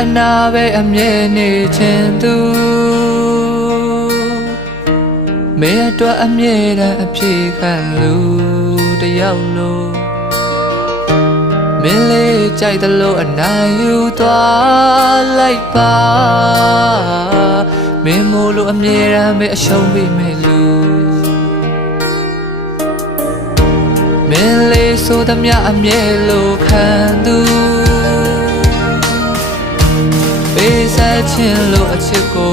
အနာပဲအမြဲနေချင်သူမင်းအတွက်အမြဲတမ်းအဖြေခံလူတယောက်လို့မင်းလေးကြိုက်တယ်လို့အနိုင်ယူသွားလိုက်ပါမင်းမို့လို့အမြဲတမ်းပဲအရှုံးပေးမယ်လူမင်းလေးဆိုသမျှအမြဲလို့ခံသူပေးဆက်ခြင်းလို့အချစ်ကို